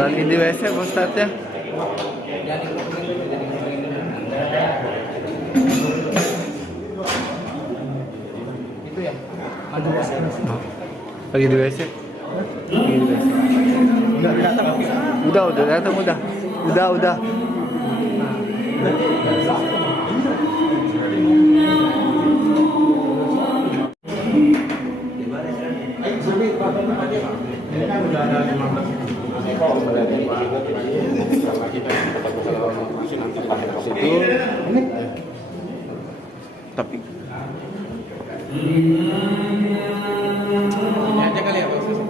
Lagi di WC Pak Ustadz ya. Itu ya. Lagi di WC. Lagi di WC. Udah datang. Udah datang udah. Udah. Ini kan udah ada 15 kalau dari sama kita nanti pakai situ. Ini Tapi ini aja kali ya Pak Ustaz.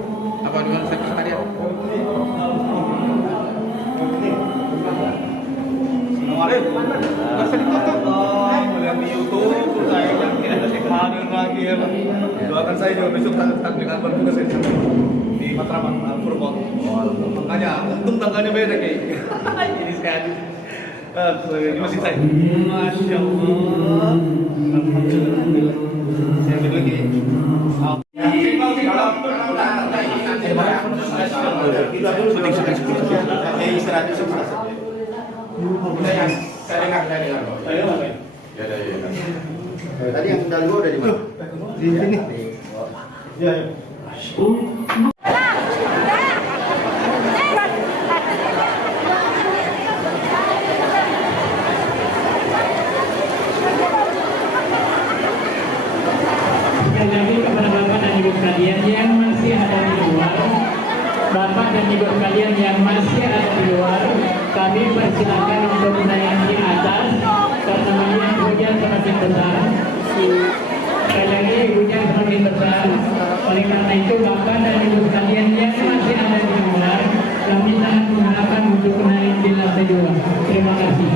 Apa dengan saya tadi? Masa ditutup? Melihat di YouTube, saya yang tidak ada hadir lagi ya Pak. Doakan saya juga besok tak dengan bertugas saya di Matraman Purwok. Makanya untung tanggalnya beda kayak. Jadi saya di masjid saya. Masya Allah. Alhamdulillah. Saya ambil lagi. Tadi yang udah dua udah di mana? Di sini. Ya. Sekali lagi kepada Bapak dan Ibu sekalian yang masih ada di luar, Bapak dan Ibu sekalian yang masih ada di luar, kami persilakan untuk naik di atas karena melihat hujan semakin besar. Sekali lagi hujan semakin besar. Oleh karena itu Bapak dan Ibu sekalian yang masih ada di luar, kami sangat mengharapkan untuk naik di lantai 2. Terima kasih.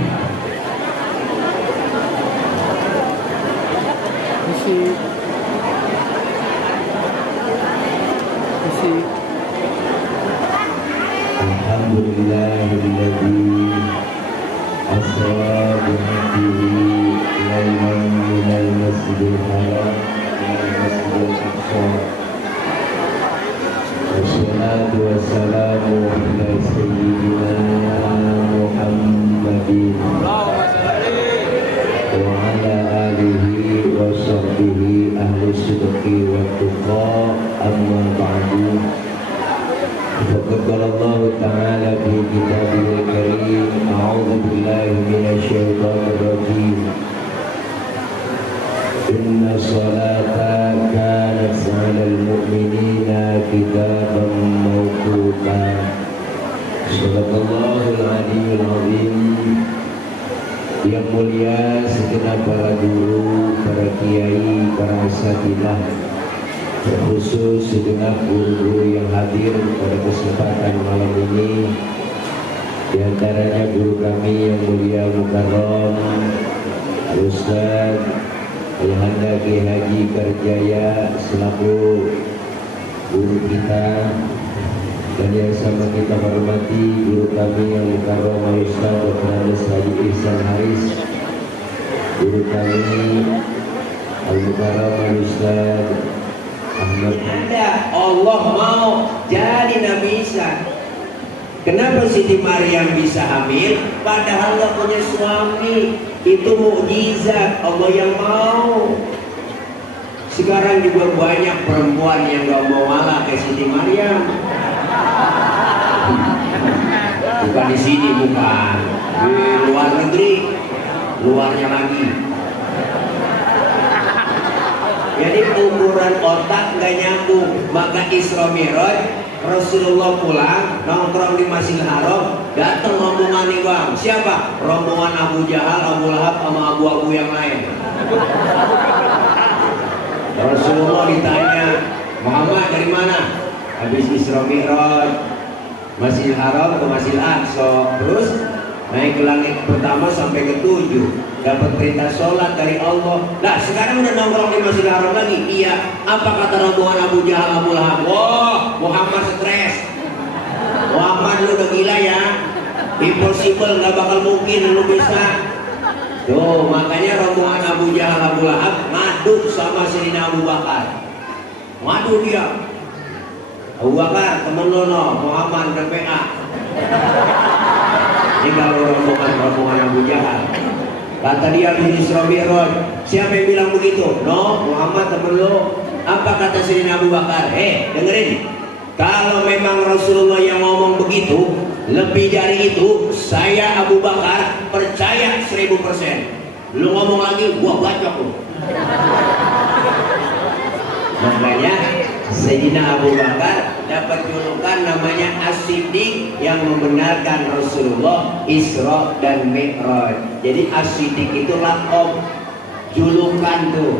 Alhamdulillahilladzi asra bi'abdihi laylan minal masjidil haram ilal masjidil aqsa. Wassalatu wassalamu ala sayyidina Muhammadin wa ala alihi wa sahbihi ahli sidqi wa tuqa, amma ba'du. فقد قال الله تعالى في كتابه الكريم أعوذ بالله من الشيطان الرجيم إن الصلاة كانت على المؤمنين كتابا موقوتا. صدق الله العلي العظيم. Yang mulia segenap para guru, para kiai, para asatidzah, terkhusus segenap guru-guru yang hadir pada kesempatan malam ini, di antaranya guru kami yang mulia Mukarram Ustaz Ayahanda Ki Haji Karjaya selaku guru kita, dan yang sama kita hormati guru kami yang Mukarram Ustaz Dr. Andes Haji Ihsan Haris, guru kami Al-Mukarram Ustaz Anda Allah mau jadi Nabi Isa. Kenapa Siti Maryam bisa hamil padahal nggak punya suami? Itu mukjizat Allah yang mau. Sekarang juga banyak perempuan yang nggak mau malah kayak Siti Maryam. Bukan di sini, bukan di luar negeri, luarnya lagi. Jadi ukuran otak nggak nyambung, maka Isra Mi'raj Rasulullah pulang nongkrong di Masjidil Haram, datang rombongan nih bang, siapa? Rombongan Abu Jahal, Abu Lahab sama abu-abu yang lain. Rasulullah ditanya, Muhammad dari mana? Habis Isra Mi'raj Masjidil Haram ke Masjidil Aqsa, terus naik ke langit pertama sampai ke 7, dapat perintah sholat dari Allah. Nah sekarang udah nongkrong di Masjidil Haram lagi. Iya, apa kata rombongan Abu Jahal, Abu Lahab? Wah, Muhammad stres. Muhammad lu udah gila ya. Impossible, nggak bakal mungkin lu bisa. Tuh, makanya rombongan Abu Jahal Abu Lahab ngadu sama Sayyidina Abu Bakar. Ngadu dia. Abu Bakar, temen lo no, Muhammad dan PA. Ini kalau rombongan Abu Jahal. Kata dia di Isra Mi'raj, siapa yang bilang begitu? No, Muhammad temen lo. Apa kata Sayyidina Abu Bakar? Dengerin. Kalau memang Rasulullah yang ngomong begitu, lebih dari itu, saya Abu Bakar percaya 1000%. Lu ngomong lagi, gua bacok lu. Makanya Sayyidina Abu Bakar dapat julukan namanya As-Siddiq, yang membenarkan Rasulullah Isra dan Mi'raj. Jadi As-Siddiq itu laqab, julukan tuh.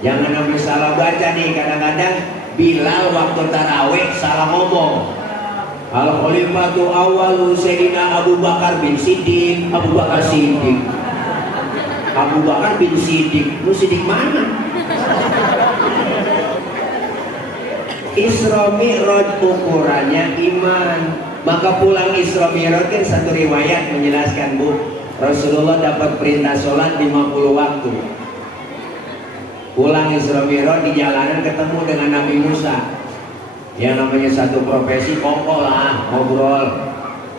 Jangan sampai salah baca nih, kadang-kadang Bilal waktu tarawih salah ngomong. Al-Khalifatu awalu Sayyidina Abu Bakar bin Siddiq, Abu Bakar Siddiq. Abu Bakar bin Siddiq, lu Siddiq mana? Isra Mi'raj ukurannya iman. Maka pulang Isra Mi'raj kan satu riwayat menjelaskan, Bu, Rasulullah dapat perintah sholat 50 waktu. Pulang Isra Mi'raj di jalanan ketemu dengan Nabi Musa. Yang namanya satu profesi kongkol lah, ngobrol.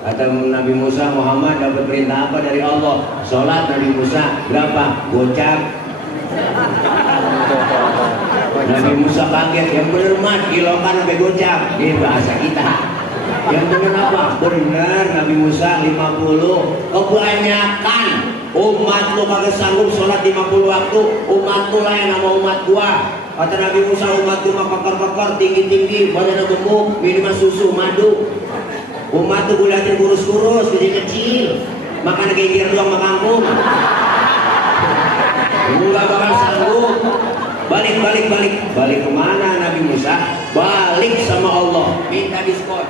Kata Nabi Musa, Muhammad dapat perintah apa dari Allah? Sholat. Nabi Musa, berapa? Gocap. Nabi Musa kaget, yang bener mat, kilokan sampai gocap. Ini bahasa kita. Yang bener apa? Bener Nabi Musa 50. Kebanyakan umat lu kagak sanggup sholat 50 waktu. Umat lu lah yang nama umat gua. Kata Nabi Musa, umat gua pakar-pakar, tinggi-tinggi, badannya gemuk, minuman susu, madu. Umat tuh gue liatin kurus-kurus, kecil-kecil, makan geger doang sama kangkung. Lu gak bakal sanggup. Balik kemana Nabi Musa? Balik sama Allah, minta diskon.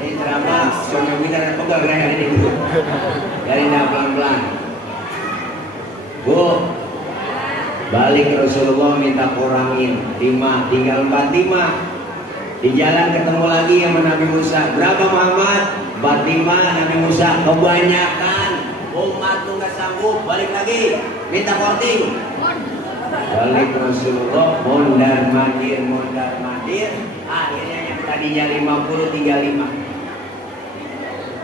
Ini drama, suami minta dan pegal kayak ini dulu. Dari pelan-pelan. Bu, balik Rasulullah minta kurangin 5, tinggal 45. Di jalan ketemu lagi sama Nabi Musa. Berapa Muhammad? 45. Nabi Musa, kebanyakan umat lu gak sanggup. Balik lagi, minta korting. Balik Rasulullah, mondar mandir. Akhirnya yang tadinya 50 tinggal 5.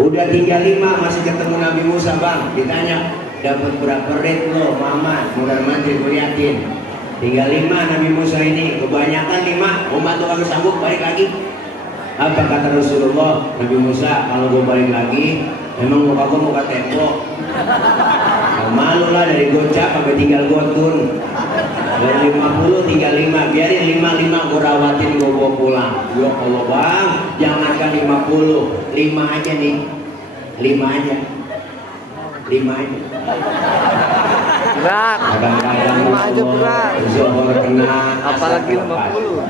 Udah tinggal 5, masih ketemu Nabi Musa, Bang. Ditanya, dapat berapa rate lo Muhammad? Mondar mandir gue liatin. Tinggal 5 Nabi Musa ini, kebanyakan 5, umat lu kagak sanggup. Balik lagi. Apa kata Rasulullah? Nabi Musa, kalau gue balik lagi, memang muka gue muka tembok. Malu lah, dari gocap sampai tinggal gotun. Dari 50 tinggal 5, biarin 5 gue rawatin, gue bawa pulang. Ya Allah Bang, jangankan 50, 5 aja nih. 5 aja. Berat. Kadang-kadang 5 aja berat. Zuhur kena, Apalagi 50.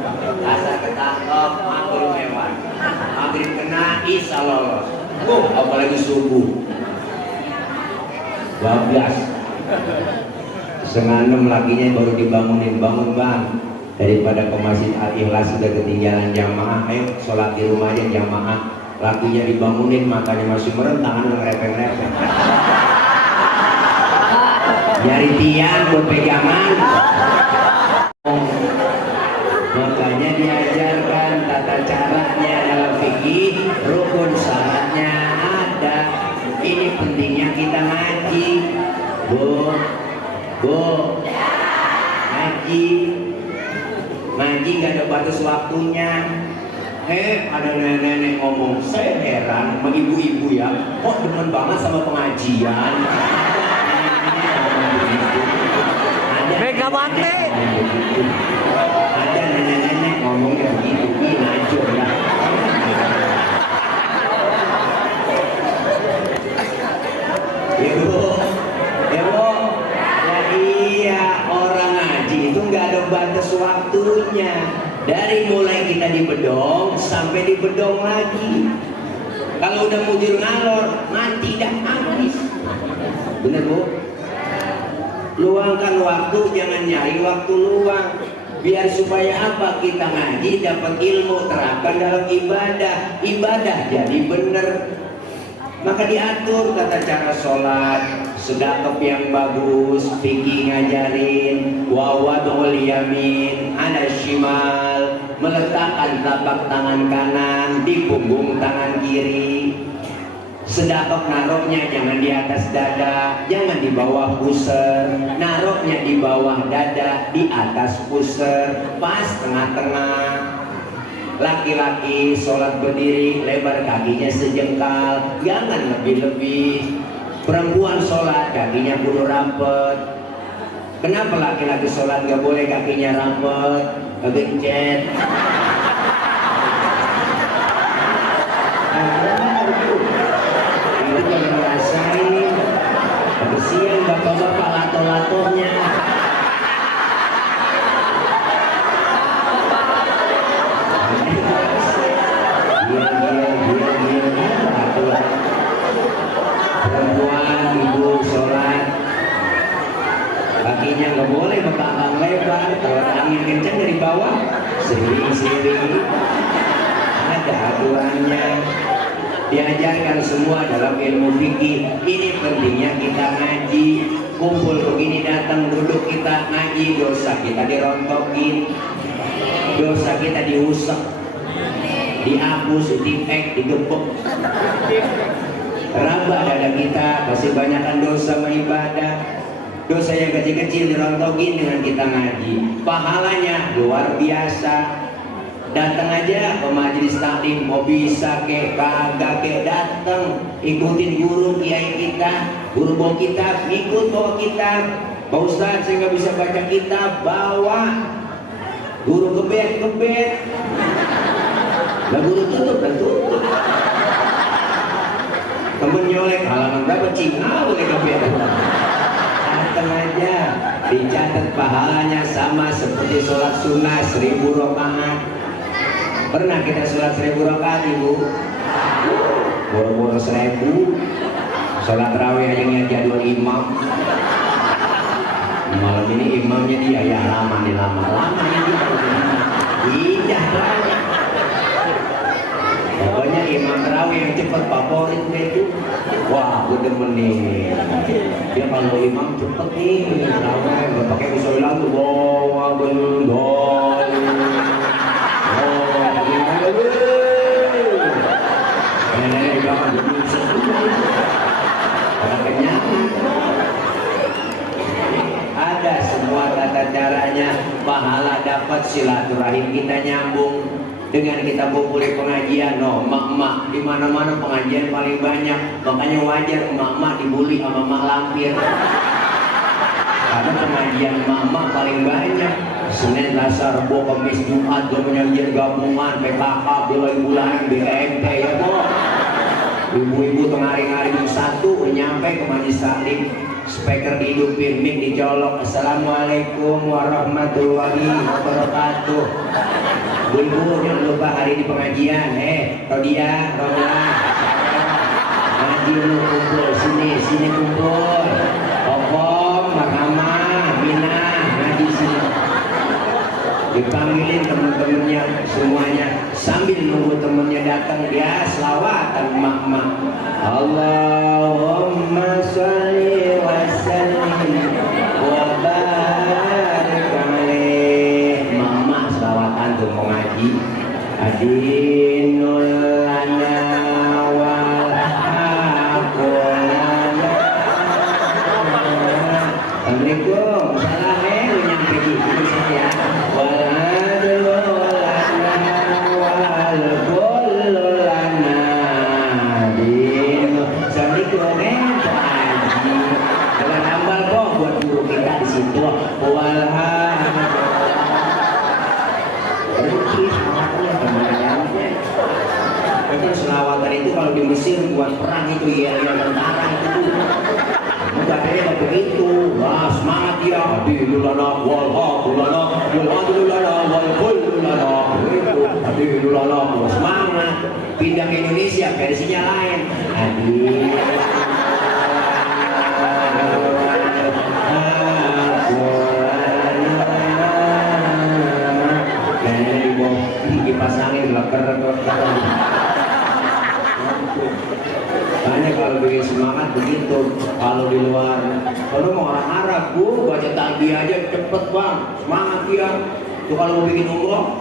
asar ketangkep, maghrib lewat. Maghrib kena, isya lolos. Apalagi subuh. 12. Setengah 6 lakinya baru dibangunin. Bangun Bang, daripada ke Masjid Al-Ikhlas sudah ketinggalan jamaah, ayo sholat di rumah aja jamaah. Lakinya dibangunin, makanya masih merem, tangan ngerepeng-repeng. Jari tiang buat pegangan. Makanya diajarkan tata caranya dalam fikih, rukun syaratnya ada. Ini pentingnya kita ngaji. Bu, ngaji gak ada batas waktunya. Ada nenek-nenek ngomong, saya heran sama ibu-ibu ya, kok demen banget sama pengajian. Mega mati. Ada nenek-nenek ngomongnya begitu, ini hancur ya. Ibu, ya iya, orang ngaji itu nggak ada batas waktunya. Dari mulai kita di bedong sampai di bedong lagi. Kalau udah mujur ngalor, mati dah habis. Bener Bu? Luangkan waktu, jangan nyari waktu luang. Biar supaya apa? Kita ngaji dapat ilmu, terapkan dalam ibadah, ibadah jadi bener. Maka diatur tata cara sholat, sedekah yang bagus, fikih ngajarin, wawadul yamin ala shimal, meletakkan telapak tangan kanan di punggung tangan kiri. Sedekah naruhnya jangan di atas dada, jangan di bawah pusar, naruhnya di bawah dada, di atas pusar, pas tengah-tengah. Laki-laki sholat berdiri lebar kakinya sejengkal, jangan lebih-lebih. Perempuan sholat kakinya kudu rapet. Kenapa laki-laki sholat gak boleh kakinya rapet, kegencet? Itu yang ngerasain. Kesian bapak-bapak lato-latonya. Perempuan ibu sholat kakinya nggak boleh membangkang lebar, kalau angin kencang dari bawah sering-sering, ada aturannya. Diajarkan semua dalam ilmu fikih. Ini pentingnya kita ngaji. Kumpul begini datang duduk kita ngaji, dosa kita dirontokin, dosa kita diusap, dihapus, dipek, digebek. Raba dada kita, masih banyakkan dosa beribadah. Dosa yang kecil-kecil dirontokin dengan kita ngaji. Pahalanya luar biasa. Datang aja ke majelis taklim, mau bisa ke kagak ke datang, ikutin guru kiai kita, guru bawa kitab, ikut bawa kitab. Pak Ustadz saya nggak bisa baca kitab, bawa. Guru kebet, lah guru tutup dan tutup. Temen nyolek halaman berapa Cina boleh kebet. Datang aja, dicatat pahalanya sama seperti sholat sunnah 1000 rakaat. Pernah kita sholat 1000 rakaat ibu? Boro-boro 1000. Sholat tarawih aja ngeliat jadwal imam. Malam ini imamnya dia ya lama nih, lama ini indah banget. Pokoknya imam tarawih yang cepet favorit itu. Wah, gue demen nih. Dia kalau imam cepet nih tarawih, nggak pakai usul lagu bawa gendol. Ada semua tata caranya, pahala dapat, silaturahim kita nyambung dengan kita kumpul di pengajian. No, emak-emak di mana-mana pengajian paling banyak, makanya wajar emak-emak dibully sama emak lampir. Karena pengajian emak-emak paling banyak. Senin, Selasa, Rabu, Kamis, Jumat, pengajian gabungan, PKK, bulan-bulan, BKMP ya kok. Ibu-ibu tengah-hari jam 1 nyampe ke majelis taklim, speaker dihidupin, mic dicolok, assalamualaikum warahmatullahi wabarakatuh. Ibu jangan lupa hari di pengajian, Rodia, ngaji lu kumpul, sini kumpul, Okom, Marhamah, Minah, ngaji sini. Dipanggilin temen-temennya semuanya, sambil nunggu temennya datang dia selawatan mak-mak. Allahumma sholli wa sallim wa barik alaih. Mak-mak selawatan tuh mau ngaji. Adinul lana wal haqqulana. Assalamualaikum, salam lu nyampe di sini ya. Selawatan itu kalau di Mesir buat perang itu ya tentara itu. Katanya begitu. Wah semangat ya. Adilulana wal haqulana wal adilulana wal kullulana. Adilulana wal semangat. Pindah ke Indonesia versinya lain. Adil. Makanya kalau bikin semangat begitu. Kalau di luar, kalau mau orang Arab, baca takbir aja cepet bang, semangat dia. Tuh kalau mau bikin umroh,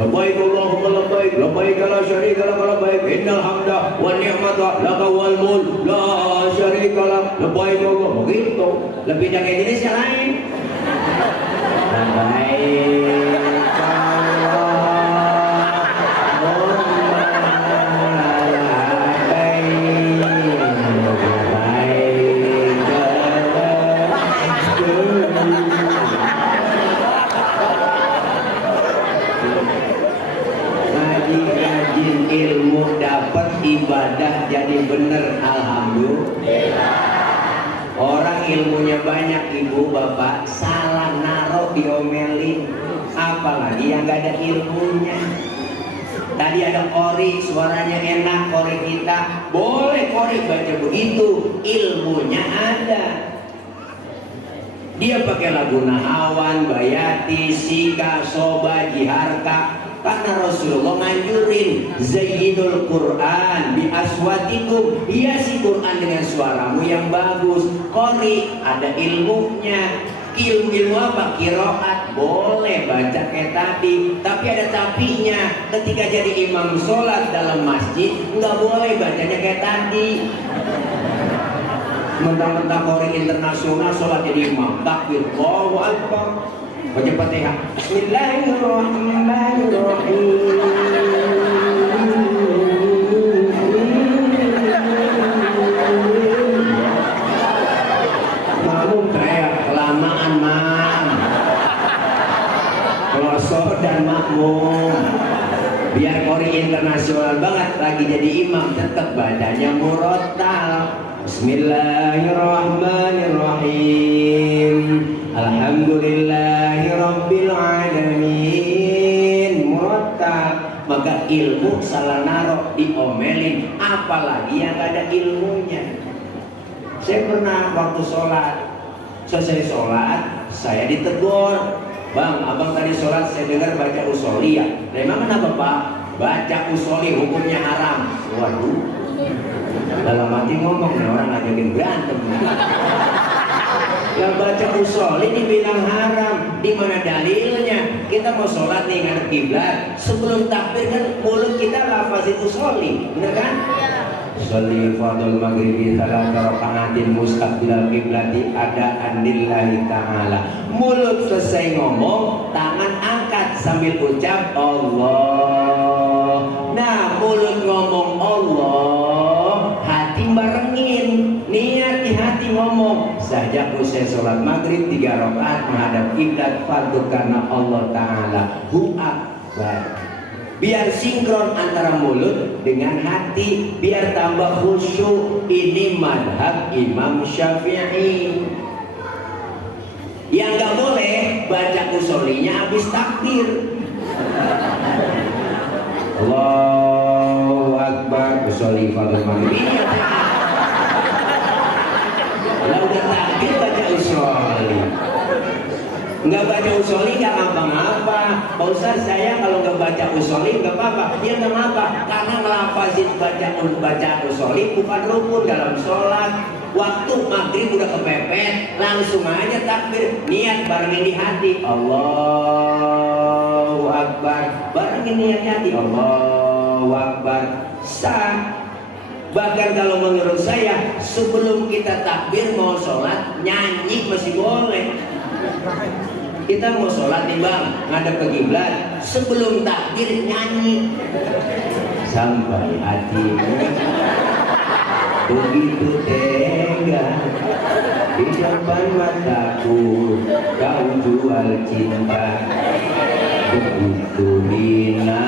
labbaik Allahumma labbaik, labbaik la syarika lak labbaik, innal hamda wan ni'mata laka wal mulk la syarika lak, labbaik Allah. Begitu. Lebih dari Indonesia lain. Labbaik ilmu dapat ibadah jadi bener, alhamdulillah. Orang ilmunya banyak ibu bapak salah naruh diomelin, apalagi yang gak ada ilmunya. Tadi ada kori, suaranya enak, kori kita boleh kori baca begitu, ilmunya ada. Dia pakai lagu Nahawan, Bayati, Sika, Soba, Jiharka. Karena Rasulullah nganjurin Zayyidul Quran bi aswatikum, hiasi Quran dengan suaramu yang bagus. Qori ada ilmunya. Ilmu apa? Qiraat boleh baca kayak tadi, tapi ada tapinya. Ketika jadi imam sholat dalam masjid nggak boleh bacanya kayak tadi. Mentang-mentang Qori internasional sholat jadi imam, takbir Allahu Akbar, baca Fatihah, Bismillahirrahmanirrahim. Kamu teriak kelamaan mam, pelosok dan makmum. Biar Qori internasional banget, lagi jadi imam tetap bacanya murattal. Bismillahirrahmanirrahim. Alhamdulillahi Rabbil Alamin. Murattab. Maka ilmu salah naruh diomelin, apalagi yang gak ada ilmunya. Saya pernah waktu sholat, selesai sholat saya ditegur, bang abang tadi sholat saya dengar baca usoli ya. Memang kenapa pak? Baca usoli hukumnya haram. Waduh, dalam hati ngomong nih orang ngajakin berantem. Gak baca usoli dibilang haram, di mana dalilnya? Kita mau sholat nih ngadep kiblat, sebelum takbir kan mulut kita lafazin usoli, bener kan? Sholli fardul maghribi salata raka'atin mustaqbilal qiblati ada andillahi ta'ala. Mulut selesai ngomong, tangan angkat sambil ucap Allah. Nah, mulut ngomong Allah, hati barengin, niat di hati ngomong. Sejak usai sholat maghrib 3 rakaat menghadap kiblat fardu karena Allah Ta'ala. Hu akbar. Biar sinkron antara mulut dengan hati, biar tambah khusyuk. Ini madhab Imam Syafi'i. Yang gak boleh baca usolinya habis takbir. Allahu Akbar, usoli fardhu maghrib. Kalau udah takbir baca usoli. Nggak baca usoli nggak apa-apa. Pak Ustaz, saya kalau nggak baca usoli nggak apa-apa. Ya nggak apa-apa, karena ngelafazin baca usoli bukan rukun dalam sholat. Waktu maghrib udah kepepet, langsung aja takbir, niat barengin di hati. Allahu Akbar, barengin niat di hati. Allahu Akbar, sah. Bahkan kalau menurut saya, sebelum kita takbir mau sholat, nyanyi masih boleh. Kita mau sholat nih bang, ngadep ke kiblat, sebelum takbir nyanyi sampai hatimu begitu tega di depan mataku, kau jual cinta begitu hina,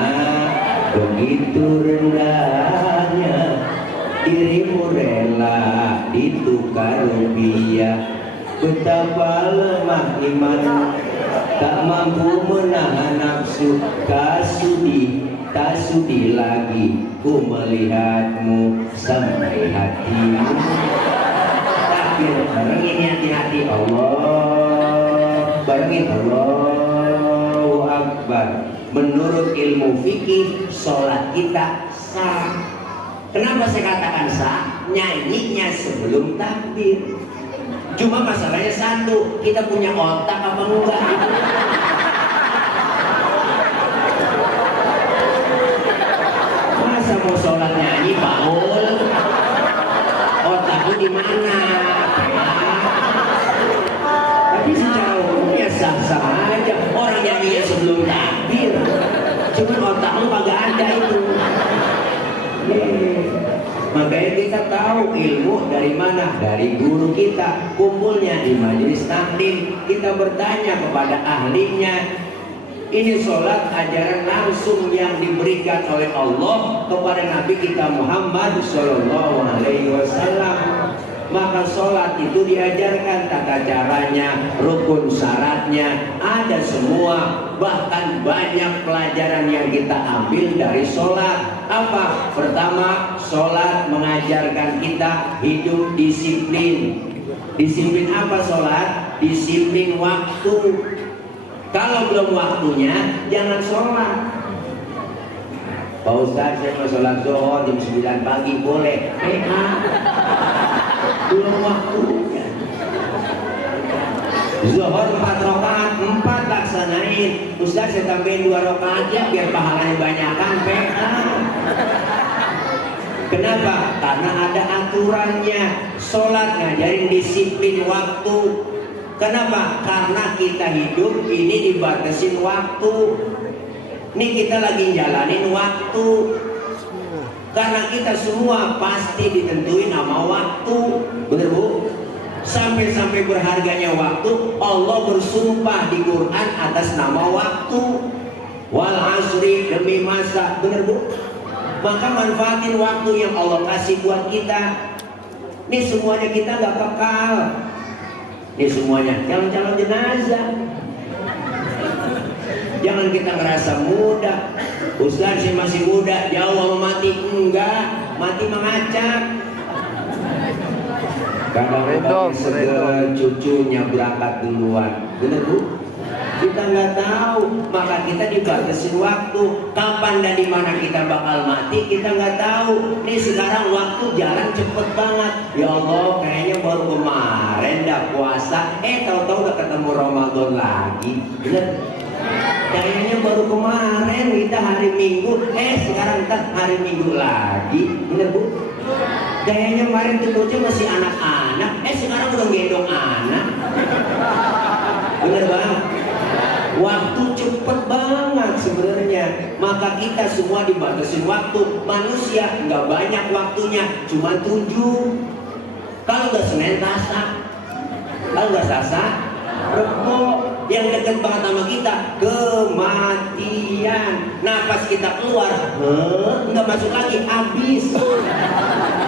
begitu rendahnya dirimu rela ditukar rupiah. Betapa lemah iman, tak mampu menahan nafsu. Tak sudi lagi ku melihatmu sampai hatimu. Takbir, barengin hati-hati Allah, barengin Allahu Akbar. menurut ilmu fikih sholat kita sah. Kenapa saya katakan sah? Nyanyinya sebelum takbir. Cuma masalahnya satu, kita punya otak apa enggak? Masa mau sholat nyanyi baul? Otakku di mana? Tapi secara umumnya sah-sah aja. Orang nyanyinya sebelum takbir. Cuma otakmu kagak ada itu. Makanya kita tahu ilmu dari mana? Dari guru kita. Kumpulnya di majelis taklim. Kita bertanya kepada ahlinya. Ini sholat ajaran langsung yang diberikan oleh Allah kepada Nabi kita Muhammad Sallallahu Alaihi Wasallam. Maka sholat itu diajarkan tata caranya, rukun syaratnya, ada semua. Bahkan banyak pelajaran yang kita ambil dari sholat. Apa? Pertama, sholat mengajarkan kita hidup disiplin. Disiplin apa sholat? Disiplin waktu. Kalau belum waktunya, jangan sholat. Pak Ustaz, saya mau sholat zuhur jam 9 pagi, boleh? Belum waktunya. Zuhur 4 rakaat, 4 laksanain. Ustaz, saya tambahin 2 rakaat ya, biar pahalanya banyakan. Kenapa? Karena ada aturannya. Sholat ngajarin disiplin waktu. Kenapa? Karena kita hidup ini dibatasin waktu. Ini kita lagi jalanin waktu. Karena kita semua pasti ditentuin sama waktu. Bener Bu? Sampai-sampai berharganya waktu, Allah bersumpah di Quran atas nama waktu. Wal asri, demi masa. Bener Bu? Maka manfaatin waktu yang Allah kasih buat kita. Ini semuanya kita gak kekal. Ini semuanya calon-calon jenazah. Jangan kita ngerasa muda. Ustaz, saya masih muda, jauh sama mati. Enggak, mati mengacak. Kadang-kadang segera cucunya berangkat duluan. Bener Bu? Kita nggak tahu, maka kita dibatasi waktu. Kapan dan di mana kita bakal mati, kita nggak tahu. Ini sekarang waktu jalan cepet banget. Ya Allah, kayaknya baru kemarin dah puasa, tahu-tahu udah ketemu Ramadan lagi. Bener? Kayaknya baru kemarin kita hari Minggu, sekarang kita hari Minggu lagi. Bener Bu? Kayaknya kemarin tuh masih anak-anak, sekarang udah gendong anak. Bener banget. Waktu cepet banget sebenarnya. Maka kita semua dibatasin waktu. Manusia nggak banyak waktunya, cuma 7. Kalau nggak Senin Selasa, kalau nggak Selasa Rebo. Yang dekat banget sama kita kematian. Nah pas kita keluar, nggak masuk lagi, habis.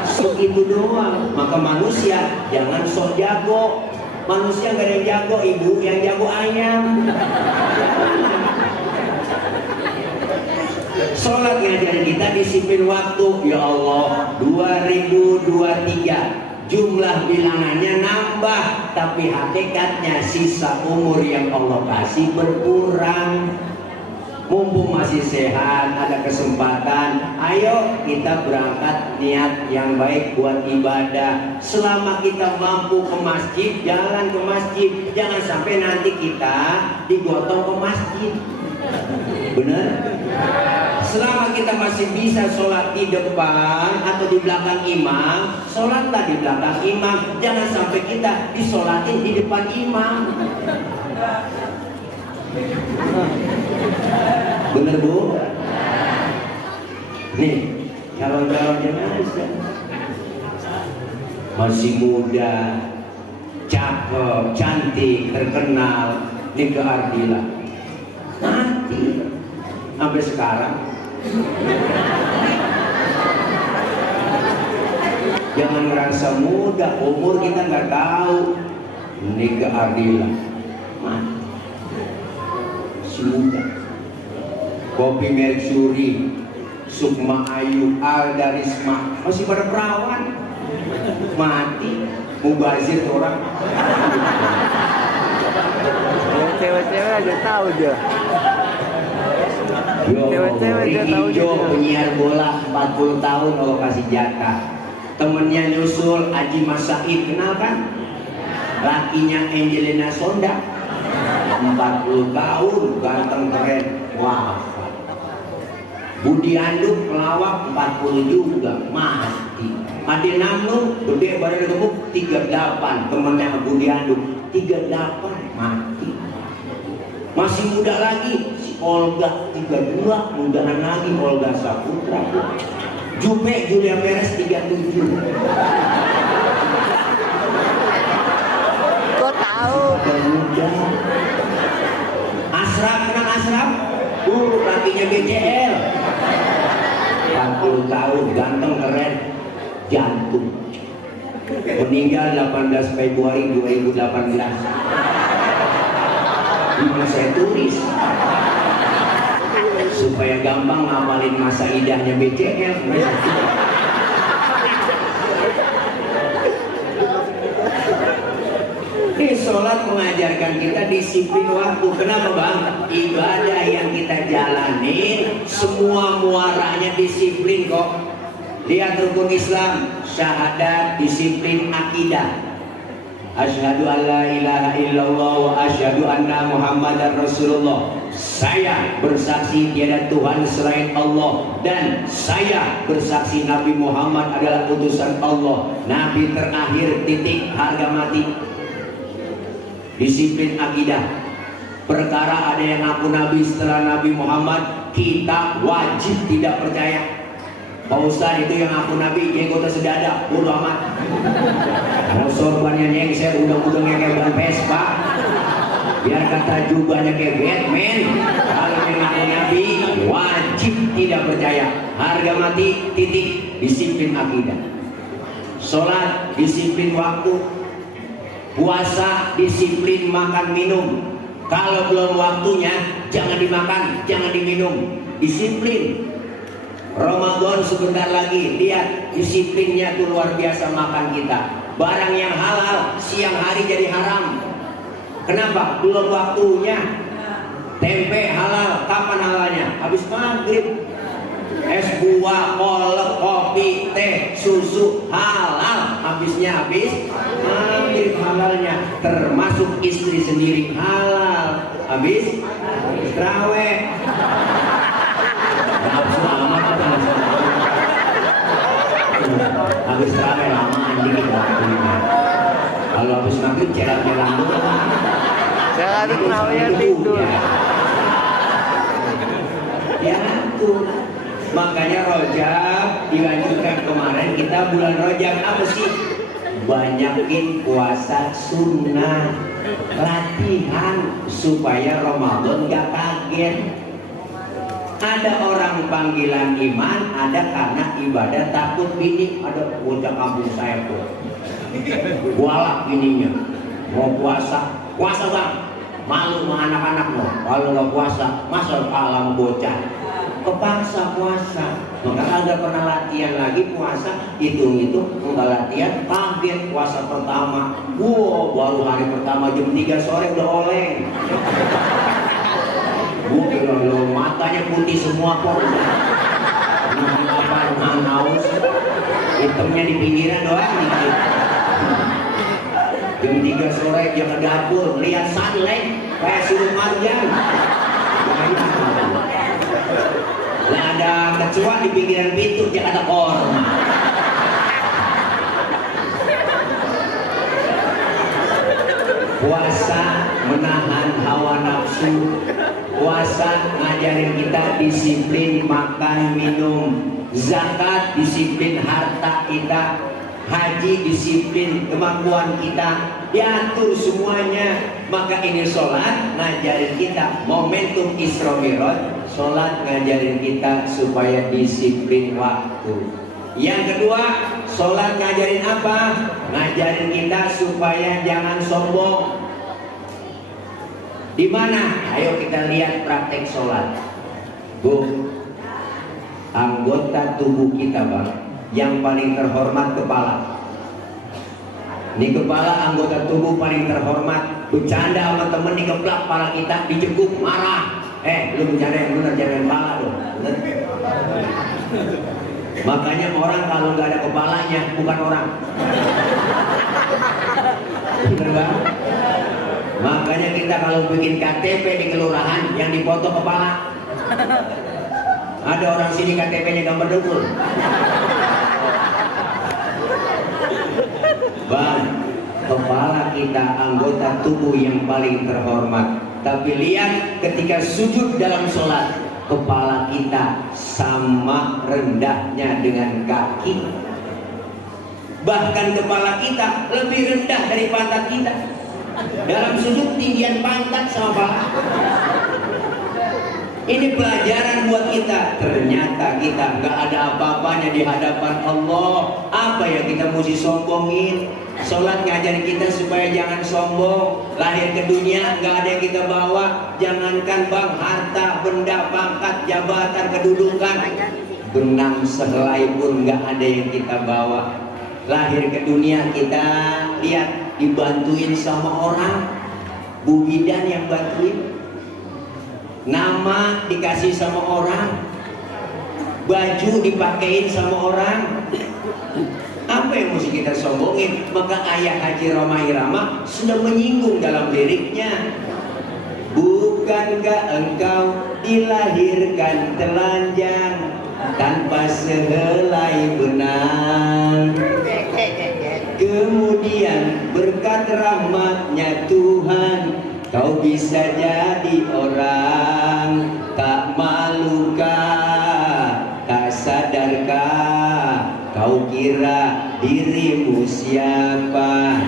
Segitu doang. Maka manusia jangan sok jago. Manusia gak ada yang jago, ibu yang jago ayam. Sholat ngajarin kita disiplin waktu. Ya Allah, 2023 jumlah bilangannya nambah, tapi hakikatnya sisa umur yang Allah kasih berkurang. Mumpung masih sehat, ada kesempatan, ayo kita berangkat niat yang baik buat ibadah. Selama kita mampu ke masjid, jalan ke masjid. Jangan sampai nanti kita digotong ke masjid. Bener? Selama kita masih bisa sholat di depan atau di belakang imam, sholatlah di belakang imam. Jangan sampai kita disolatin di depan imam. Bener Bu? Nih, calon-calon jenazah masih muda, cakep, cantik, terkenal, Nike Ardila mati sampai sekarang. Jangan ngerasa muda, umur kita nggak tahu. Nike Ardila mati, si muda. Kopi Mercury, Sukma Ayu, Alda Risma masih pada perawan, mati. Mubazir orang. Yang cewek-cewek aja tahu dia. Yo, Cewek-cewek dia Ricky tahu Jo, juga. penyiar bola 40 tahun Allah kasih jatah. Temennya nyusul Haji Mas Said, kenal kan? Lakinya Angelina Sonda 40 tahun, ganteng keren. Wah. Budi Anduk pelawak 40 juga, mati. Ade Namnu gede badan gemuk 38, temennya Budi Anduk 38, mati. Masih muda lagi si Olga 32, mudahan lagi Olga Saputra. Jupe Julia Perez 37. Kok tahu? Muda. Asraf, kenal Asraf? Lakinya BCL 40 tahun, ganteng keren, jantung. Meninggal 18 Februari 2018. Ini saya tulis supaya gampang ngapalin masa idahnya BCL. Ini sholat mengajarkan kita disiplin waktu. Kenapa bang? Ibadah yang kita jalanin semua muaranya disiplin kok. Lihat rukun Islam, syahadat, disiplin akidah. Asyhadu an la ilaha illallah wa asyhadu anna Muhammadar Rasulullah. Saya bersaksi tiada Tuhan selain Allah dan saya bersaksi Nabi Muhammad adalah utusan Allah, Nabi terakhir, titik, harga mati. Disiplin akidah. Perkara ada yang ngaku Nabi setelah Nabi Muhammad, kita wajib tidak percaya. Pak Ustadz itu yang ngaku Nabi, jenggotnya sedadak, bodo amat. Kalau sorbannya nyengser, udang-udangnya kayak ban Vespa. Biar kata jubahnya kayak Batman. Kalau yang ngaku Nabi, wajib tidak percaya. Harga mati, titik. Disiplin akidah. Sholat, disiplin waktu. Puasa, disiplin makan minum. Kalau belum waktunya, jangan dimakan, jangan diminum. Disiplin. Ramadan sebentar lagi, lihat disiplinnya tuh luar biasa makan kita. Barang yang halal siang hari jadi haram. Kenapa? Belum waktunya. Tempe halal, kapan halalnya? Habis maghrib. Es buah, kolak, kopi, teh, susu halal. Habisnya habis maghrib halalnya. Termasuk istri sendiri halal. Habis terawih. Habis terawih lama anjing waktunya. Kalau habis maghrib jalan-jalan doang. Saya habis terawihnya tidur. Ya itu. Makanya Rojab dilanjutkan kemarin, kita bulan Rojab apa sih? Banyakin puasa sunnah, latihan supaya Ramadan gak kaget. Ada orang panggilan iman, ada karena ibadah takut bini. Ada bocah kampung saya tuh, walak bininya mau puasa bang, malu sama anak-anak lo. Kalau nggak puasa, masa kalah bocah. Kepaksa puasa, maka agak pernah latihan lagi puasa, hitung-hitung nggak latihan, kaget puasa pertama. Wow, baru hari pertama jam 3 sore udah oleng. Bukan, matanya putih semua kok. Apa haus, hitamnya di pinggiran doang. Jam 3 sore dia ke dapur, lihat sunlight kayak suruh marjan. Nah, ada kecoa di pinggiran pintu Jakarta Korma. Puasa menahan hawa nafsu. Puasa ngajarin kita disiplin makan minum. Zakat disiplin harta kita. Haji disiplin kemampuan kita. Diatur semuanya. Maka ini sholat ngajarin kita momentum Isra Mi'raj. Sholat ngajarin kita supaya disiplin waktu. Yang kedua, sholat ngajarin apa? Ngajarin kita supaya jangan sombong. Di mana? Ayo kita lihat praktek sholat. Bu, anggota tubuh kita bang, yang paling terhormat kepala. Ini kepala anggota tubuh paling terhormat. Bercanda sama temen dikeplak kepala kita, dijekuk, marah. Lu bicara yang benar, jangan kepala loh. Bener? Makanya orang kalau nggak ada kepalanya bukan orang. Bener bang? Makanya kita kalau bikin KTP di kelurahan yang dipoto kepala. Ada orang sini KTP-nya gambar dengkul. Bang, kepala kita anggota tubuh yang paling terhormat. Tapi lihat ketika sujud dalam sholat, kepala kita sama rendahnya dengan kaki. Bahkan kepala kita lebih rendah dari pantat kita. Dalam sujud tinggian pantat sama kepala. Ini pelajaran buat kita. Ternyata kita nggak ada apa-apanya di hadapan Allah. Apa yang kita mesti sombongin? Sholat ngajarin kita supaya jangan sombong. Lahir ke dunia nggak ada yang kita bawa. Jangankan bang, harta, benda, pangkat, jabatan, kedudukan, benang sehelai pun nggak ada yang kita bawa. Lahir ke dunia kita lihat dibantuin sama orang, Bu Bidan yang bantuin. Nama dikasih sama orang, baju dipakein sama orang. Apa yang mesti kita sombongin? Maka ayah Haji Roma Irama sudah menyinggung dalam liriknya. Bukankah engkau dilahirkan telanjang tanpa sehelai benang? Kemudian berkat rahmatnya Tuhan kau bisa jadi orang. Tak malukah, tak sadarkah, kau kira dirimu siapa?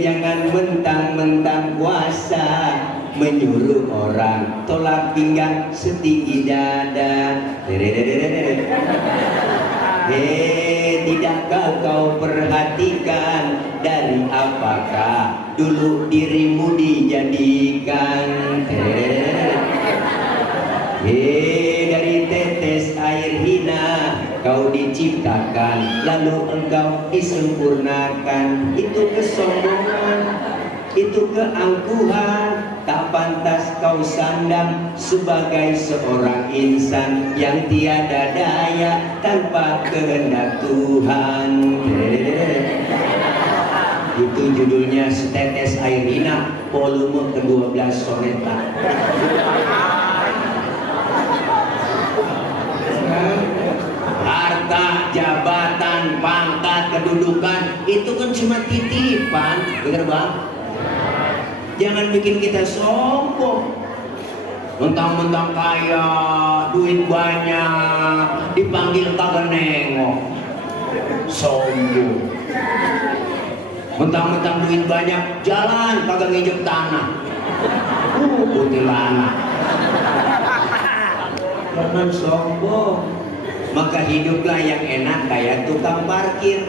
Jangan mentang-mentang puasa menyuruh orang tolak pinggang setinggi dada. Tidakkah kau perhatikan dari apakah dulu dirimu dijadikan? Dari tetes air hina kau diciptakan, lalu engkau disempurnakan. Itu kesombongan, itu keangkuhan. Tak pantas kau sandang sebagai seorang insan yang tiada daya tanpa kehendak Tuhan. Itu judulnya Setetes Air Hina, volume ke-12 soneta. Harta, jabatan, pangkat, kedudukan itu kan cuma titipan, bener bang? Jangan bikin kita sombong. Mentang-mentang kaya, duit banyak, dipanggil kagak nengok, sombong. Mentang-mentang duit banyak, jalan kagak nginjek tanah, kuntilanak. Jangan sombong. Maka hiduplah yang enak kayak tukang parkir.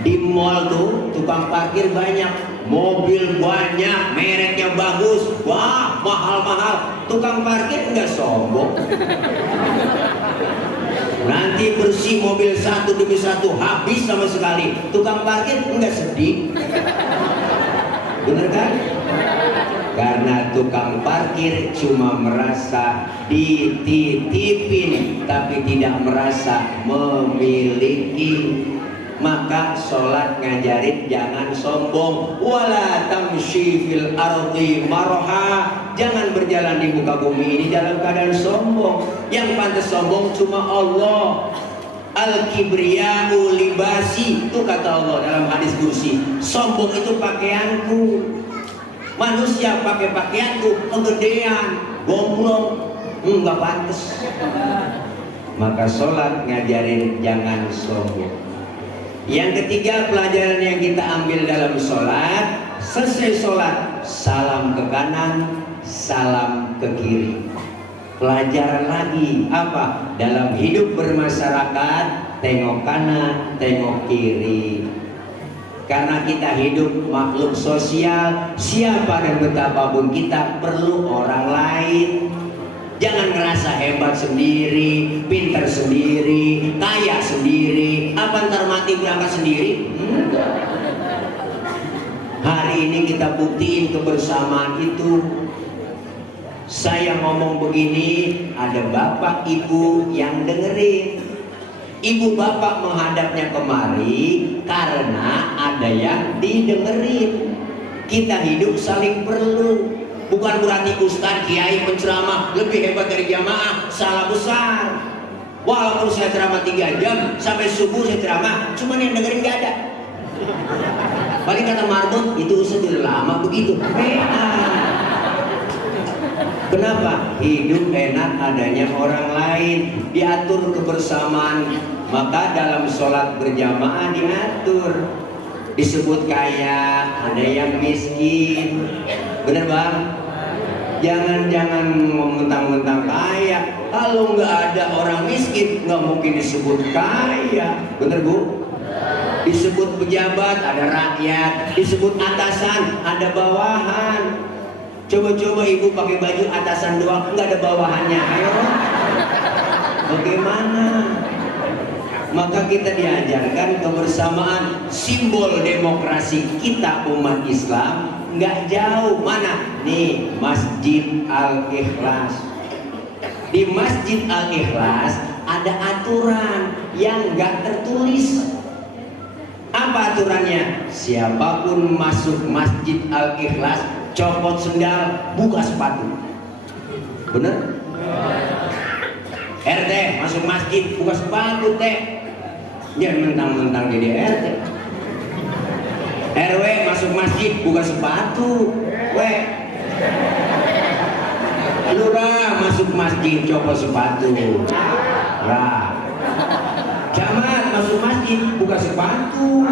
Di mall tuh tukang parkir banyak, mobil banyak, mereknya bagus, wah mahal-mahal. Tukang parkir enggak sombong. Nanti bersih mobil satu demi satu habis sama sekali. Tukang parkir enggak sedih. Bener kan? Karena tukang parkir cuma merasa dititipin tapi tidak merasa memiliki. Maka sholat ngajarin jangan sombong. Wala tamshi fil ardi marha. Jangan berjalan di muka bumi ini dalam keadaan sombong. Yang pantas sombong cuma Allah. Al-kibriya'u libasi, itu kata Allah dalam hadis kursi. Sombong itu pakaianku. Manusia pakai pakaianku kegedean, gombrong, nggak pantas. Maka sholat ngajarin jangan sombong. Yang ketiga pelajaran yang kita ambil dalam sholat, selesai sholat salam ke kanan, salam ke kiri. Pelajaran lagi apa? Dalam hidup bermasyarakat, tengok kanan, tengok kiri. Karena kita hidup makhluk sosial, siapa dan betapapun kita perlu orang lain. Jangan ngerasa hebat sendiri, pintar sendiri, kaya sendiri. Apa ntar mati berangkat sendiri? Enggak. Hari ini kita buktiin kebersamaan itu. Saya ngomong begini, ada bapak ibu yang dengerin. Ibu bapak menghadapnya kemari karena ada yang didengerin. Kita hidup saling perlu. Bukan berarti ustaz, kiai, penceramah lebih hebat dari jamaah. Salah besar. Walaupun saya ceramah 3 jam sampai subuh saya ceramah, cuman yang dengerin gak ada. Paling kata Marbot, itu sudah lama begitu. Kenapa? Hidup enak adanya orang lain, diatur kebersamaan. Maka dalam sholat berjamaah diatur. Disebut kaya, ada yang miskin. Bener bang? Jangan mentang-mentang kaya. Kalau nggak ada orang miskin, nggak mungkin disebut kaya. Bener bu? Disebut pejabat, ada rakyat. Disebut atasan, ada bawahan. Coba-coba ibu pakai baju atasan doang, nggak ada bawahannya. Ayo, bagaimana? Maka kita diajarkan kebersamaan. Simbol demokrasi kita umat Islam nggak jauh. Mana? Nih, Masjid Al-Ikhlas. Di Masjid Al-Ikhlas ada aturan yang nggak tertulis. Apa aturannya? Siapapun masuk Masjid Al-Ikhlas, copot sendal, buka sepatu. Bener? RT masuk masjid, buka sepatu teh. Jangan mentang-mentang jadi RT. RW masuk masjid, buka sepatu. Lurah masuk masjid, copot sepatu. Lah. Camat masuk masjid, buka sepatu.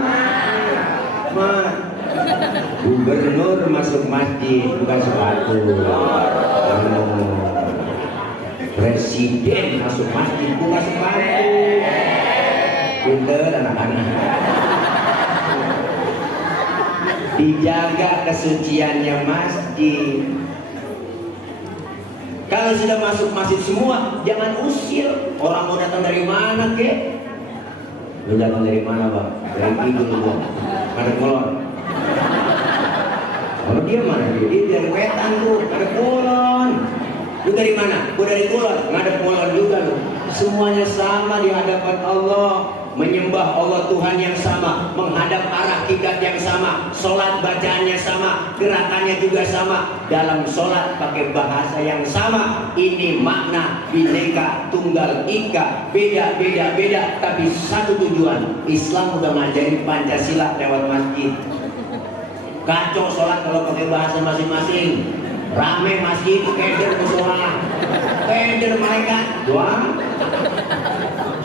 Gubernur masuk masjid, buka sepatu. Presiden masuk masjid, buka sepatu. Pinter anak-anak. Dijaga kesuciannya masjid. Kalau sudah masuk masjid semua, jangan usir. Orang mau datang dari mana ke? Lu datang dari mana bang? Dari Kidul bang. Ada Kolon. Kalau dia mana? Dia dari Wetan tuh. Ada Kolon. Lu dari mana? Gua dari Kulon. Nggak ada Kolon juga lu. Semuanya sama di hadapan Allah. Menyembah Allah Tuhan yang sama, menghadap arah kiblat yang sama, sholat bacaannya sama, gerakannya juga sama. Dalam sholat pakai bahasa yang sama. Ini makna Bhinneka Tunggal Ika, beda, tapi satu tujuan. Islam udah ngajarin Pancasila lewat masjid. Kacau sholat kalau pakai bahasa masing-masing. Rame masjid, keder musola, keder malaikat, doang.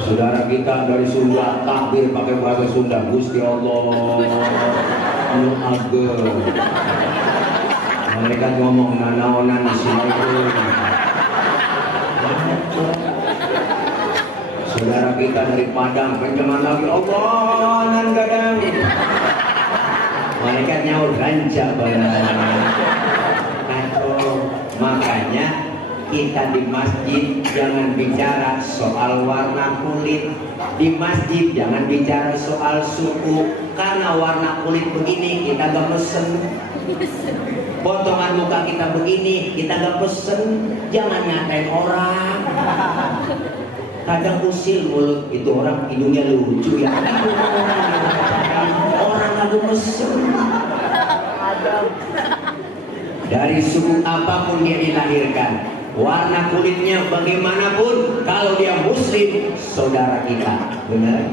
Saudara kita dari Sunda takbir pakai bahasa Sunda, Gusti Allah, Nu Ageng. Malaikat ngomong nanaonan Assalamualaikum. Saudara kita dari Padang kencengan lagi Allah nan gadang. Malaikat nyaur ganca barang. Makanya kita di masjid jangan bicara soal warna kulit. Di masjid jangan bicara soal suku. Karena warna kulit begini kita gak pesen. Potongan muka kita begini kita gak pesen. Jangan ngatain orang. Kadang usil mulut itu orang hidungnya lucu ya. Orang gak pesen. Dari suku apapun dia dilahirkan, warna kulitnya bagaimanapun, kalau dia muslim, saudara kita. Benar?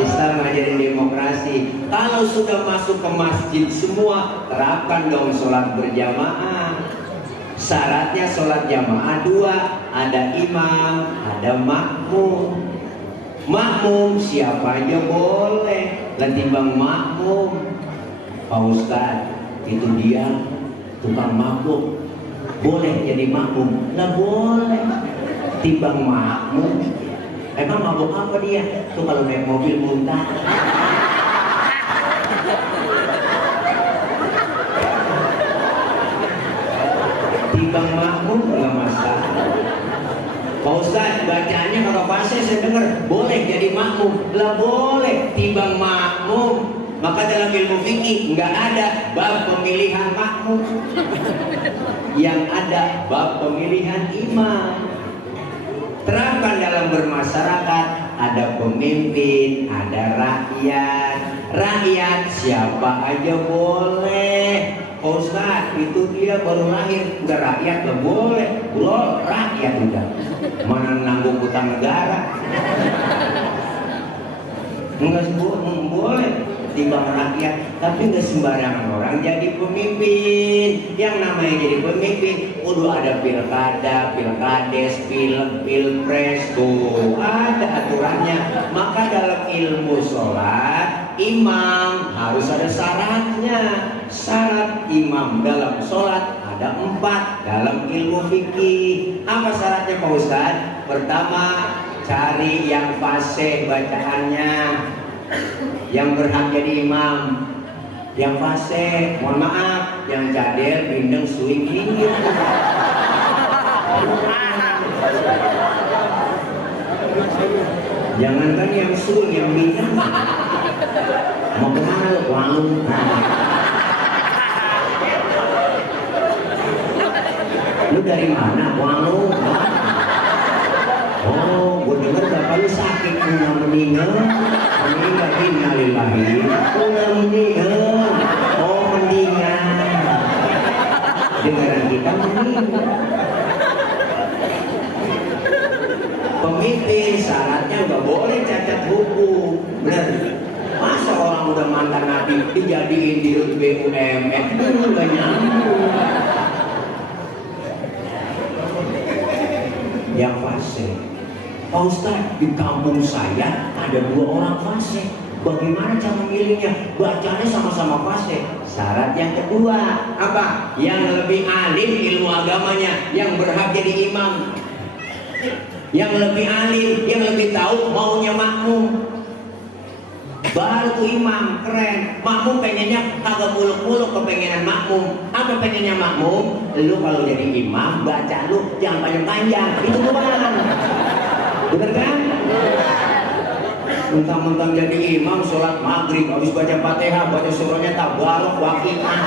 Islam ngajarin demokrasi. Kalau sudah masuk ke masjid semua, terapkan dong sholat berjamaah. Syaratnya sholat jamaah 2, ada imam, ada makmum. Makmum siapa aja boleh, ketimbang makmum. Pak Ustadz, itu dia tukang mabuk, boleh jadi makmum? Nggak boleh. Timbang makmum, emang mabuk apa dia? Tuh kalau naik mobil muntah. Timbang makmum nggak masalah. Pak Ustadz, bacaannya kalau fase saya dengar boleh jadi makmum. Lah boleh, timbang makmum. Maka dalam ilmu fikih nggak ada bab pemilihan makmum, yang ada bab pemilihan imam. Terapkan dalam bermasyarakat, ada pemimpin, ada rakyat. Rakyat siapa aja boleh. Oh, Ustaz, itu dia baru lahir, udah rakyat gak boleh. Loh, rakyat udah. Mana nanggung utang negara? Enggak boleh timbang rakyat, tapi nggak sembarangan orang jadi pemimpin. Yang namanya jadi pemimpin, udah ada pilkada, pilkades, pilpres, tuh ada aturannya. Maka dalam ilmu sholat, imam harus ada syaratnya. Syarat imam dalam sholat ada 4 dalam ilmu fikih. Apa syaratnya Pak Ustadz? Pertama, cari yang fasih bacaannya, yang berhak jadi imam. Yang fasih, mohon maaf, yang cadel, bindeng, suing, gitu. Jangankan yang suing, yang bindeng. Mau kemana lu? Wangun. Lu dari mana? Wangun. Oh, gue denger bapak lu sakit, nggak meninggal. Meninggal, innalillahi. Nggak meninggal. Oh, meninggal. Dengaran kita meninggal. Pemimpin syaratnya nggak boleh cacat hukum. Benar. Masa orang udah mantan nabi dijadiin dirut BUMN? Nggak nyambung. Yang fasih. Pak Ustadz, di kampung saya ada 2 orang fasih. Bagaimana cara memilihnya? Bacanya sama-sama fasih. Syarat yang kedua apa? Yang lebih alim ilmu agamanya, yang berhak jadi imam. Yang lebih alim, yang lebih tahu maunya makmum. Baru tuh imam, keren. Makmum pengennya kagak muluk-muluk kepengenan makmum. Apa pengennya makmum? Lu kalau jadi imam, baca lu jangan panjang-panjang. Itu doang. Bener kan? Mentang-mentang jadi imam sholat maghrib, habis baca fatihah, baca surahnya tabarok waqiah.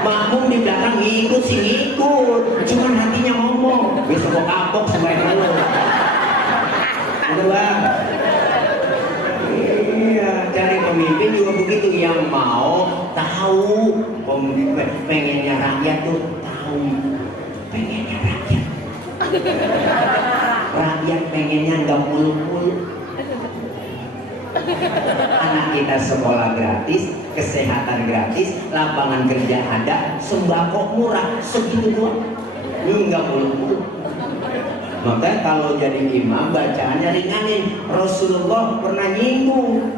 Makmum di belakang ngikut sih ngikut, cuman hatinya ngomong, besok gua kapok sebaiknya lu. Bener bang? Iya, cari pemimpin juga begitu, yang mau tahu. Pemimpin pengennya rakyat tuh tahu, pengennya rakyat. Rakyat pengennya nggak muluk-muluk. Anak kita sekolah gratis, kesehatan gratis, lapangan kerja ada, sembako murah, segitu doang. Ini nggak muluk-muluk. Maka kalau jadi imam bacaannya ringanin. Rasulullah pernah nyinggung,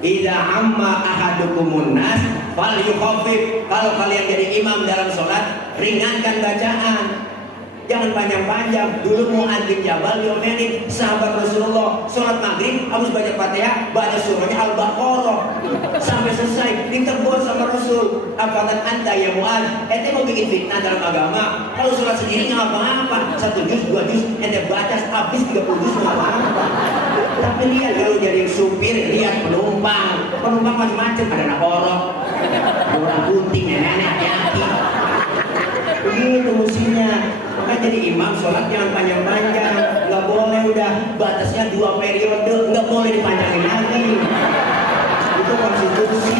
idza amma ahadukumun nas fal yukhaffif. Kalau kalian jadi imam dalam sholat, ringankan bacaan. Jangan panjang-panjang. Dulu Mu'adz bin Jabal diomelin sahabat Rasulullah, sholat maghrib habis baca Fatihah, baca surahnya Al-Baqarah sampai selesai, ditegur sama Rasul, apakah anta ya Mu'adz, ente mau bikin fitnah dalam agama? Kalau sholat sendiri nggak apa-apa, 1 juz 2 juz ente baca habis 30 juz nggak apa-apa. Tapi lihat kalau jadi supir, lihat penumpang macam-macam, ada anak orok, orang gunting, nenek-nenek, yaki. Begitu musimnya. Maka jadi imam sholat jangan panjang-panjang, nggak boleh, udah batasnya 2 periode, nggak boleh dipanjangin lagi. Itu konstitusi.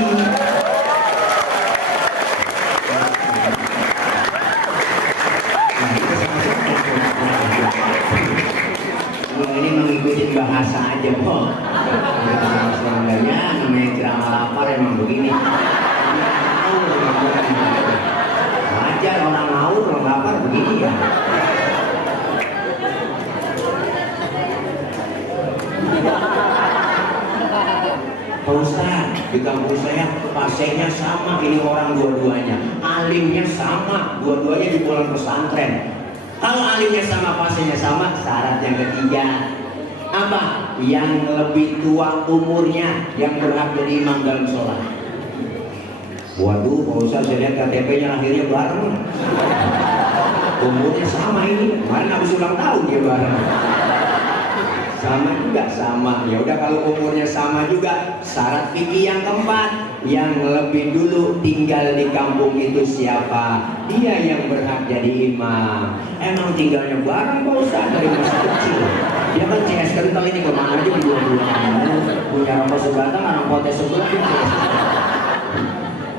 Ini mengikuti bahasa aja kok. Sebenarnya namanya ceramah lapar emang begini. Wajar orang ngawur, orang lapar begini ya. Pak Ustadz, di kampung saya pasenya sama, ini orang dua-duanya, alimnya sama, dua-duanya di pulang pesantren. Kalau alimnya sama, pasenya sama, syarat yang ketiga apa? Yang lebih tua umurnya yang berhak jadi imam dalam sholat. Waduh, Pak Ustadz, saya lihat KTP-nya lahirnya bareng. Umurnya sama ini, kemarin habis ulang tahun dia bareng. Sama juga sama. Ya udah kalau umurnya sama juga, syarat fikih yang keempat, yang lebih dulu tinggal di kampung itu siapa? Dia yang berhak jadi imam. Emang tinggalnya bareng Pak Ustaz dari masih kecil. Dia kan CS kental ini kemana aja berdua-duaan. Punya rokok sebatang, anak potes sebelah.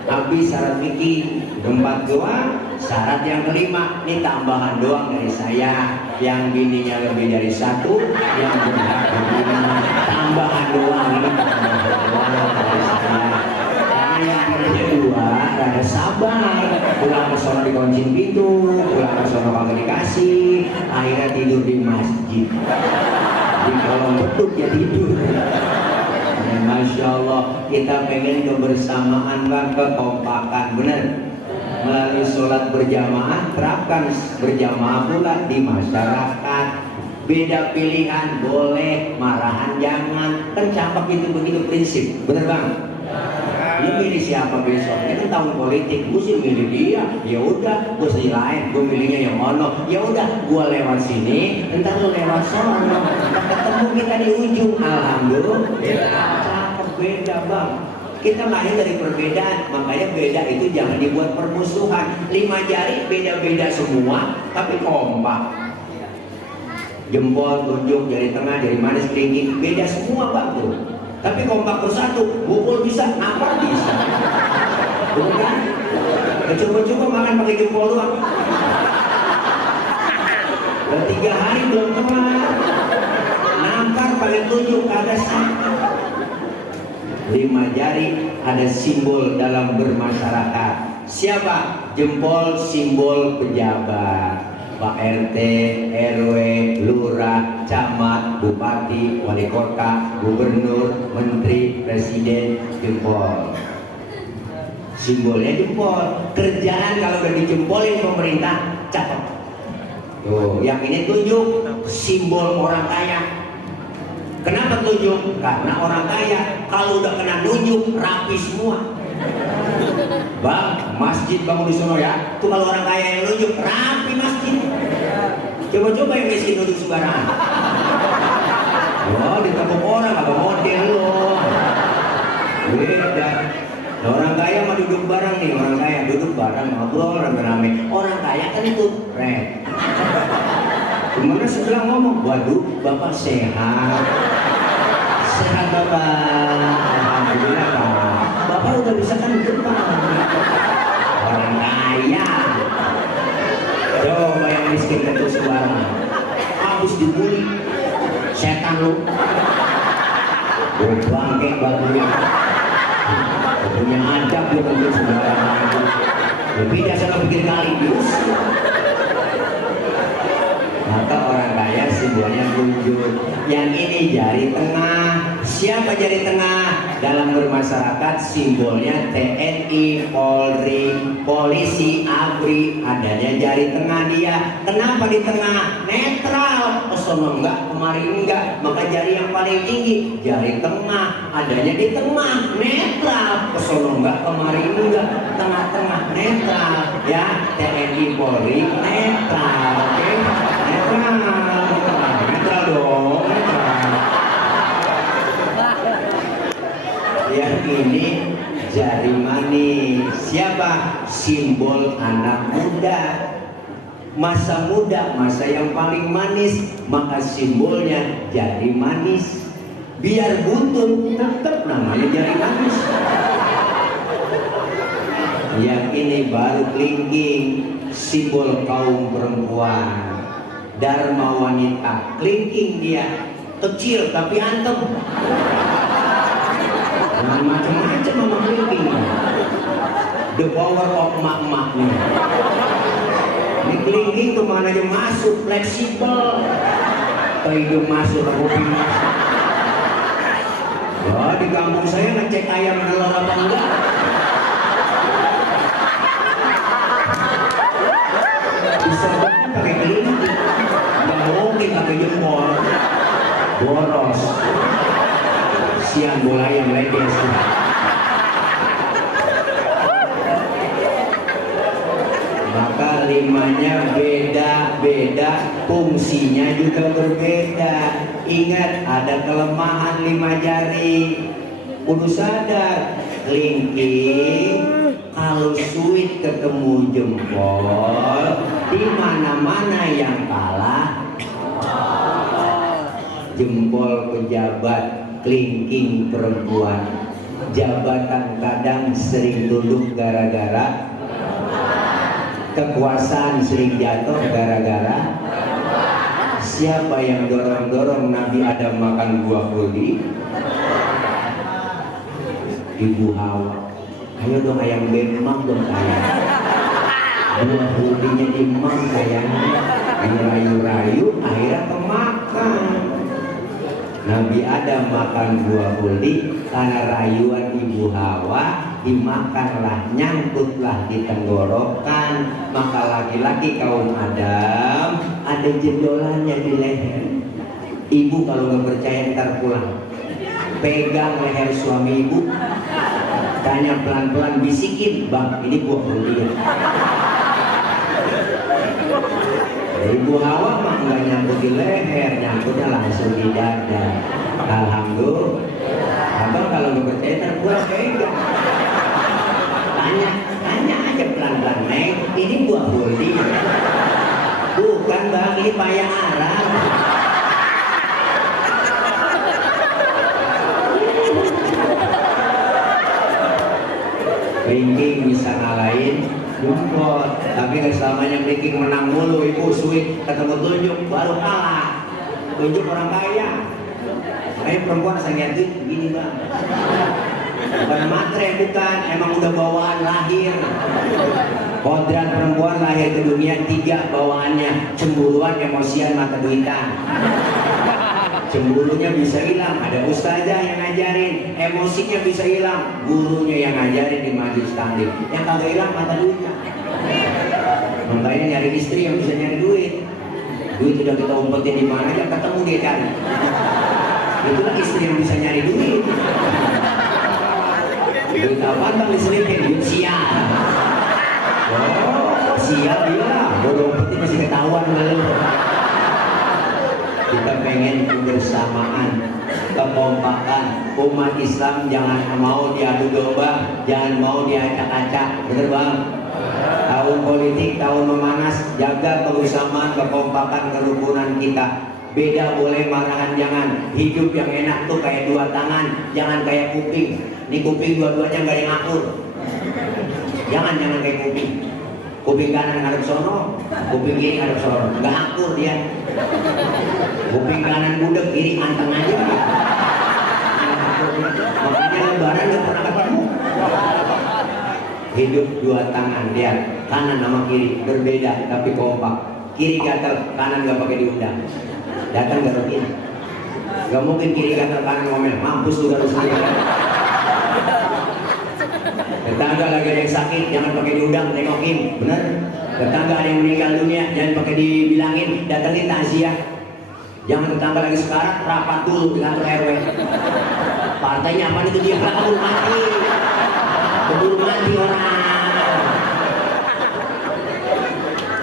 Habis syarat fikih keempat doang. Syarat yang kelima, ini tambahan doang dari saya. Yang bininya lebih dari satu, yang berhak berdua. Tambahan doang, ini tambahan doang dari saya. Karena yang bininya dua, rada sabar. Pulang ke sono dikuncin pintu, pulang ke sono kagak dikasih, akhirnya tidur di masjid. Di kolong beduk ya tidur. Ya, Masya Allah, kita pengen kebersamaan, Bang, kekompakan, bener. Melalui sholat berjamaah, terapkan berjamaah pula di masyarakat. Beda pilihan boleh, marahan jangan. Kan campak itu begitu prinsip, bener Bang? Lu milih siapa besok? Ini kan tahun politik, gue sih milih dia. Ya udah, gue sih lain, gue milihnya yang ono. Ya udah, gue lewat sini, entar lu lewat sono. Ketemu kita di ujung, alhamdulillah. Cakep, beda Bang. Kita lahir dari perbedaan, makanya beda itu jangan dibuat permusuhan. 5 jari beda-beda semua, tapi kompak. Jempol, tunjuk, jari tengah, jari manis, kelingking, beda semua Pak tuh. Tapi kompak bersatu, mukul bisa, nampar bisa. Bukan? Coba-coba makan pakai jempol doang. Udah 3 hari belum kelar. Nampar pakai tunjuk, ada sakit. 5 jari ada simbol dalam bermasyarakat. Siapa? Jempol simbol pejabat. Pak RT, RW, lurah, camat, bupati, wali kota, gubernur, menteri, presiden, jempol. Simbolnya jempol. Kerjaan kalau udah dijempolin pemerintah, cakep. Tuh, yang ini tunjuk simbol orang kaya. Kenapa tunjuk? Karena orang kaya kalau udah kena nunjuk rapi semua. Bang, masjid bangun di sono ya. Tuh kalau orang kaya yang nunjuk rapi masjid. Coba-coba yang miskin nunjuk sembarangan. Wah, ditepuk orang apa model loh. Beda. Nah, orang kaya mah duduk bareng nih, orang kaya duduk bareng ngobrol rame-rame. Orang kaya kan itu red. Gimana sebelah ngomong, waduh, Bapak sehat. Sehat Bapak. Alhamdulillah Pak. Bapak udah bisa kan depan. Orang kaya. Coba yang miskin ketus sembarangan. Habis dibully. Setan lu. Bangke babunya. Punya adab dia ketus sembarangan. Lebih dasar pikir kali terus. Maka orang kaya simbolnya tunjuk. Yang ini jari tengah. Siapa jari tengah? Dalam bermasyarakat simbolnya TNI, Polri, polisi, ABRI. Adanya jari tengah dia. Kenapa di tengah? Netral. Kesono enggak, kemari enggak. Maka jari yang paling tinggi jari tengah. Adanya di tengah, netral. Kesono enggak, kemari enggak. Tengah-tengah, netral. Ya, TNI, Polri, netral. Oke? Netral dong. Yang ini jari manis. Siapa? Simbol anak muda. Masa muda, masa yang paling manis. Maka simbolnya jari manis. Biar buntut tetap namanya jari manis. Yang ini baru kelingking. Simbol kaum perempuan. Dharma wanita, kelingking dia, kecil tapi antem. Jangan macam-macam sama kelingking. The power of emak-emak nih. Ini kelingking kemana aja masuk, fleksibel. Ke hidung masuk, ke kuping masuk. Wah, di kampung saya ngecek ayam telur apa enggak. Bisa banget pakai kelingking. Mungkin pakai jempol boros siang bola yang ledes. Maka limanya beda-beda. berbeda, fungsinya juga berbeda. Ingat, ada kelemahan 5 jari. Kudu sadar, kelingking kalau suit ketemu jempol, di mana-mana yang kalah jempol pejabat, kelingking perempuan. Jabatan kadang sering duduk gara-gara, kekuasaan sering jatuh gara-gara. Siapa yang dorong-dorong Nabi Adam makan buah kuldi? Ibu Hawa. Ayo dong ayam bemang dong ayam. Buah kuldinya dimang kayaknya, dirayu-rayu akhirnya kemakan. Nabi Adam makan buah kuldi karena rayuan Ibu Hawa, dimakanlah, nyangkutlah di tenggorokan. Maka laki-laki kaum Adam ada jendolannya di leher. Ibu kalau nggak percaya ntar pulang, pegang leher suami ibu, tanya pelan-pelan, bisikin, bang ini buah kuldi ya. Ibu Hawa mah nggak nyangkut di leher, nyangkutnya langsung di dada. Alhamdulillah. Abang kalau nggak percaya terpulang pegang. Tanya aja pelan-pelan, Neng, ini buah kuldi. Bukan bang, ini payah Arab. Kelingking bisa ngalahin jempol, tapi nggak selamanya kelingking menang mulu. Ibu suit ketemu tunjuk baru kalah. Tunjuk orang kaya. Makanya perempuan saya duit begini bang. Bukan matre, bukan, emang udah bawaan lahir. Kodrat perempuan lahir ke dunia 3 bawaannya: cemburuan, emosian, mata duitan. Cemburunya bisa hilang, ada ustazah yang ngajarin. Emosinya bisa hilang, gurunya yang ngajarin di majelis taklim. Yang kagak hilang mata duitnya. Makanya nyari istri yang bisa nyari duit. Duit udah kita umpetin di mana aja, ketemu dia cari. Itulah istri yang bisa nyari duit. Duit apaan bang diselipin? Duit sial. Oh, sial dia. Bodoh umpetin masih ketahuan lalu. Kita pengen kebersamaan, kekompakan. Umat Islam jangan mau diadu domba, jangan mau diacak-acak. Bener bang? Tahun politik, tahun memanas, jaga kebersamaan, kekompakan, kerukunan kita. Beda boleh, marahan jangan. Hidup yang enak tuh kayak 2 tangan, jangan kayak kuping. Ini kuping dua-duanya nggak ada yang akur. Jangan kayak kuping. Kuping kanan ngadep sono, kuping kiri ngadep sono, nggak akur dia. Kuping kanan budek, kiri anteng aja. Makanya lebaran nggak pernah ketemu. Hidup 2 tangan, lihat kanan sama kiri berbeda tapi kompak. Kiri gatal, kanan nggak pakai diundang. Datang nggak rutin. Nggak mungkin kiri gatal, kanan ngomel, mampus juga lu sendiri. Tetangga lagi ada yang sakit, jangan pakai diundang, tengokin, bener? Tetangga ada yang meninggal dunia, jangan pakai dibilangin, datangin takziah. Jangan tetangga lagi sekarang, rapat dulu di kantor RW. Partainya apa itu dia? Keburu mati. Keburu mati orang.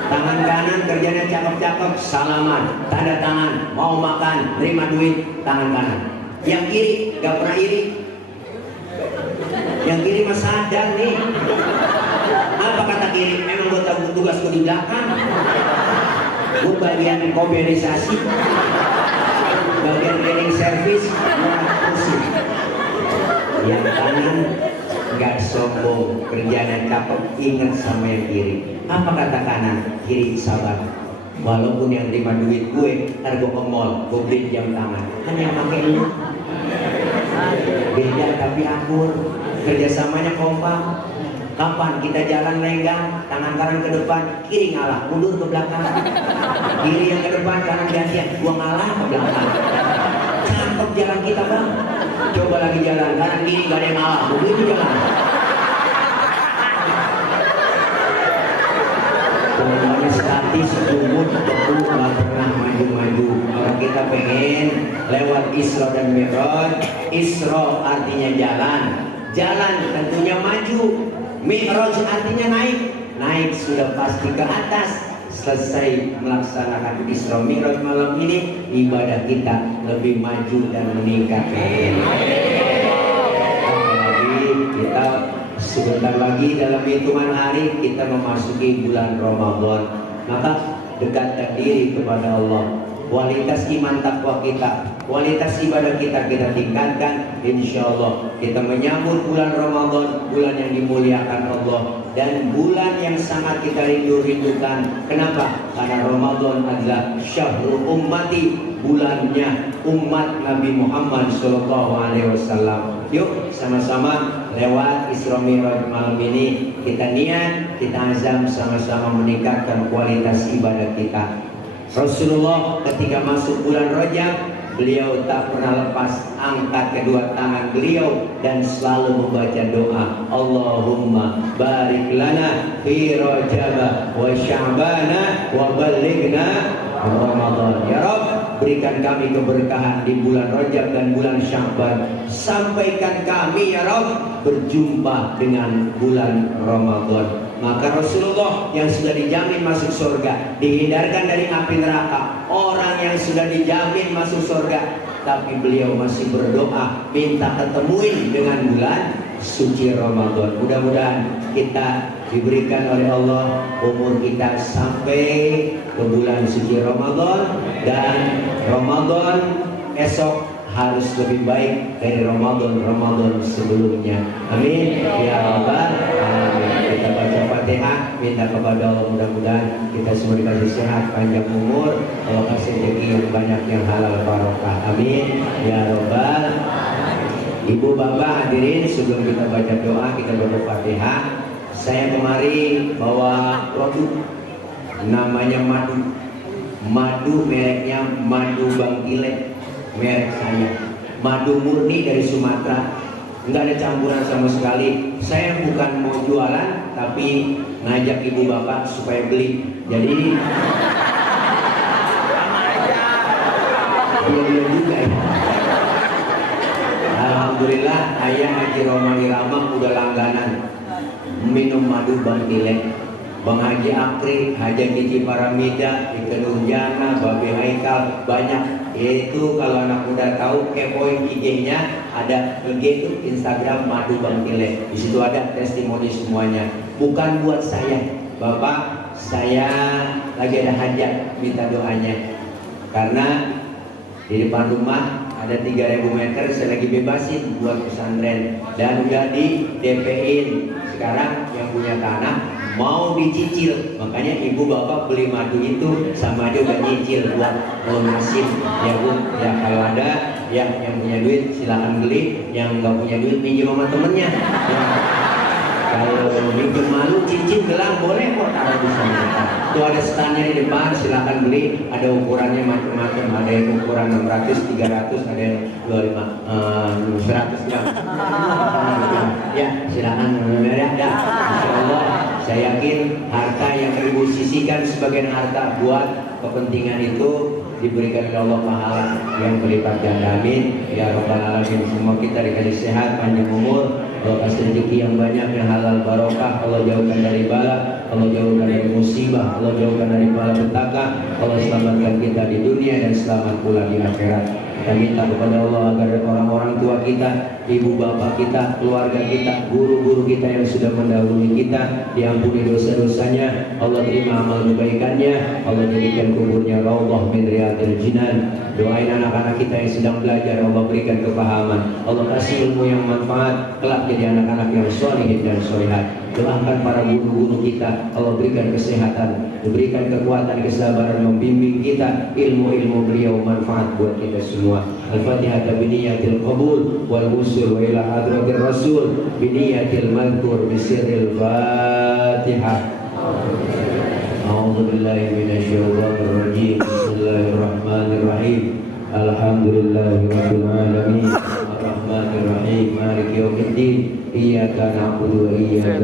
Tangan kanan kerjanya cakep-cakep, salaman, tanda tangan, mau makan, terima duit, tangan kanan. Yang kiri gak pernah iri. Yang kiri mah sadar nih. Apa kata kiri? Emang gue tahu tugas gue di belakang. Gue bagian komunikasi, bagian cleaning service, yang kanan gak sombong, kerjanya cakep, ingat sama yang kiri. Apa kata kanan? Kiri sabar. Walaupun yang terima duit gue, ntar gue ke mall, gue beli jam tangan. Kan yang pakai lu beda tapi akur. Kerjasamanya kompak. Kapan kita jalan lenggang, tangan kanan ke depan, kiri ngalah, mundur ke belakang. Kiri yang ke depan, kanan gantian, gua ngalah ke belakang. Cakep jalan kita bang. Coba lagi jalan, kanan kiri gak ada yang ngalah, begitu jalan. Semuanya statis, jumut, teguh, gak pernah maju-maju. Kalau kita pengen lewat Isra dan Mi'raj. Isra artinya jalan, jalan tentunya maju. Mi'raj artinya naik, naik sudah pasti ke atas. selesai melaksanakan Isra Mi'raj malam ini, ibadah kita lebih maju dan meningkat. Apalagi kita sebentar lagi dalam hitungan hari kita memasuki bulan Ramadan, maka dekatkan diri kepada Allah. Kualitas iman takwa kita, kualitas ibadah kita tingkatkan. Insya Allah kita menyambut bulan Ramadan, bulan yang dimuliakan Allah dan bulan yang sangat kita rindukan. Kenapa? Karena Ramadan adalah syahrul ummati, bulannya umat Nabi Muhammad SAW. Yuk sama-sama lewat Isra Mi'raj malam ini kita niat, kita azam sama-sama meningkatkan kualitas ibadah kita. Rasulullah ketika masuk bulan Rajab, beliau tak pernah lepas angkat kedua tangan beliau dan selalu membaca doa, Allahumma barik lana fi Rajab wa Sya'bana wa ballighna Ramadan. Ya Rabb, berikan kami keberkahan di bulan Rajab dan bulan Sya'ban. Sampaikan kami ya Rabb berjumpa dengan bulan Ramadan. Maka Rasulullah yang sudah dijamin masuk surga, dihindarkan dari api neraka, orang yang sudah dijamin masuk surga, tapi beliau masih berdoa minta ketemuin dengan bulan suci Ramadan. Mudah-mudahan kita diberikan oleh Allah umur kita sampai ke bulan suci Ramadan, dan Ramadan esok harus lebih baik dari Ramadan sebelumnya. Amin ya Rabbal alamin. Kita baca Fatihah, minta kepada Allah mudah-mudahan kita semua dikasih sehat, panjang umur, Allah kasih rezeki yang banyak, yang halal barokah. Amin ya Rabbal. Ibu bapak hadirin, sebelum kita baca doa, kita baca Fatihah. Saya kemari bawa produk namanya madu mereknya Madu Bang Ile, merek saya. Madu murni dari Sumatera, nggak ada campuran sama sekali. Saya bukan mau jualan, tapi ngajak ibu bapak supaya beli. Jadi dia juga ya. Alhamdulillah ayah Haji Roma Irama udah langganan minum madu Bang Ile. Bang Haji Akri, Haji Kiki Paramida, Ika Nurjana, Babe Haikal, banyak. Yaitu kalau anak muda tahu, kepoin IG-nya, ada IG itu Instagram Madu Bang Ile. Di situ ada testimoni semuanya. Bukan buat saya, Bapak, saya lagi ada hajat, minta doanya. Karena di depan rumah ada 3.000 meter, saya lagi bebasin buat pesantren dan udah di DP-in. Sekarang yang punya tanah mau dicicil, makanya ibu bapak beli madu itu sama aja udah nyicil buat nasib ya Bu. Ya kalau ada yang punya duit silakan beli, yang nggak punya duit minjem sama temennya ya. Kalau minjem malu cincin gelang boleh kok taruh di sana. Tuh ada standnya di depan, silakan beli. Ada ukurannya macam-macam, ada yang ukuran 600, 300, ada yang 25, 100 gram. Ya silakan ya. Insya Allah saya yakin harta yang ibu sisihkan sebagian harta buat kepentingan itu diberikan oleh Allah pahala yang berlipat ganda. Amin ya Rabbal alamin. Semua kita dikasih sehat, panjang umur, Allah kasih rezeki yang banyak, yang halal barokah, Allah jauhkan dari bala, Allah jauhkan dari musibah, Allah jauhkan dari malapetaka, Allah selamatkan kita di dunia dan selamat pula di akhirat. Kita minta kepada Allah agar orang-orang tua kita, ibu bapak kita, keluarga kita, guru-guru kita yang sudah mendahului kita diampuni dosa-dosanya, Allah terima amal kebaikannya, Allah jadikan kuburnya raudhah min riyadil jinan. Doain anak-anak kita yang sedang belajar, Allah berikan kepahaman, Allah kasih ilmu yang manfaat, kelak jadi anak-anak yang sholihin dan sholihat. Doakan para guru-guru kita, Allah berikan kesehatan, diberikan kekuatan, kesabaran, membimbing kita, ilmu-ilmu beliau manfaat buat kita semua. Al-Fatihah biniyatil qabul wal wusul wa ila hadratir rasul biniyatil madhkur bisirril Fatihah. A'udzu billahi minasyaitonir rajim. Bismillahirrahmanirrahim. Alhamdulillahirabbil alamin. Arrahmanir rahim. Maliki yaumiddin. Iyyaka na'budu wa iyyaka